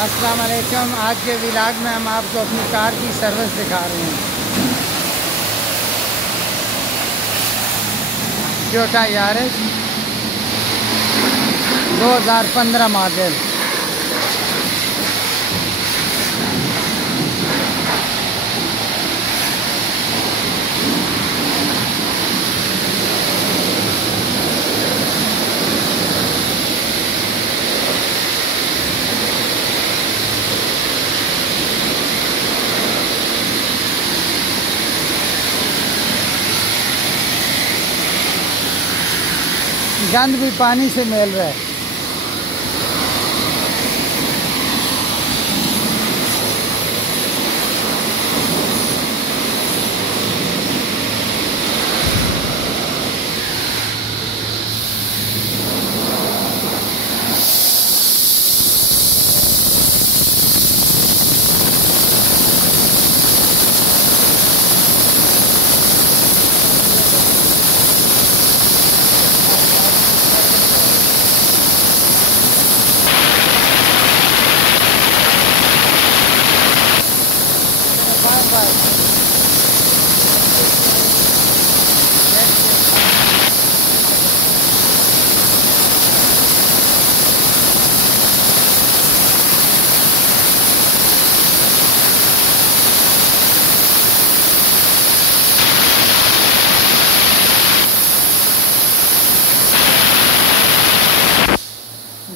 अस्सलाम वालेकुम। आज के व्लॉग में हम आपको अपनी कार की सर्विस दिखा रहे हैं। Toyota Yaris 2015 model. गंद भी पानी से मिल रहा है।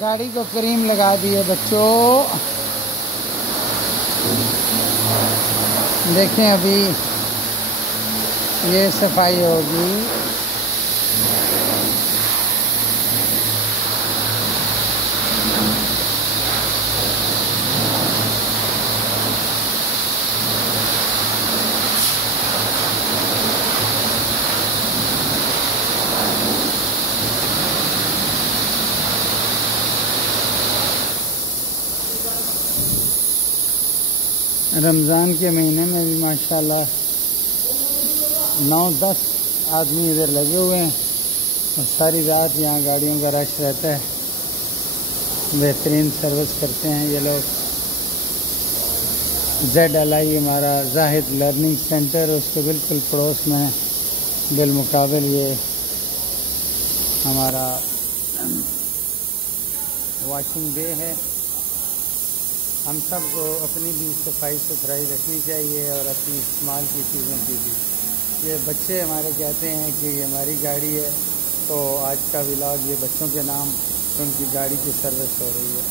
गाड़ी को क्रीम लगा दिए बच्चों। देखें अभी ये सफाई होगी। रमज़ान के महीने में भी माशाल्लाह 9-10 आदमी इधर लगे हुए हैं और सारी रात यहाँ गाड़ियों का रश रहता है। बेहतरीन सर्विस करते हैं ये लोग। ZLI हमारा जाहिद लर्निंग सेंटर, उसके बिल्कुल पड़ोस में बिलमुकाबिल ये हमारा वॉशिंग बे है। हम सब को अपनी भी सफाई सुथराई रखनी चाहिए और अपनी इस्तेमाल की चीज़ों की भी। ये बच्चे हमारे कहते हैं कि ये हमारी गाड़ी है, तो आज का व्लॉग ये बच्चों के नाम उनकी गाड़ी की सर्विस हो रही है।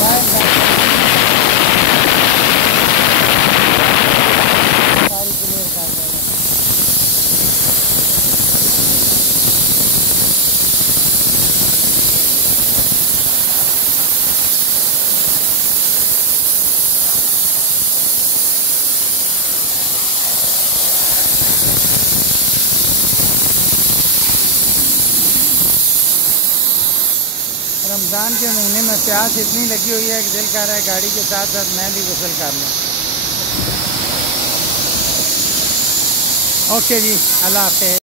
Bye bye. सारी क्लियर कर देगा। रमज़ान के महीने में प्यास इतनी लगी हुई है कि दिल कर रहा है गाड़ी के साथ साथ मैं भी गुस्ल कर लूँ। ओके जी, अल्लाह हाफ़िज़।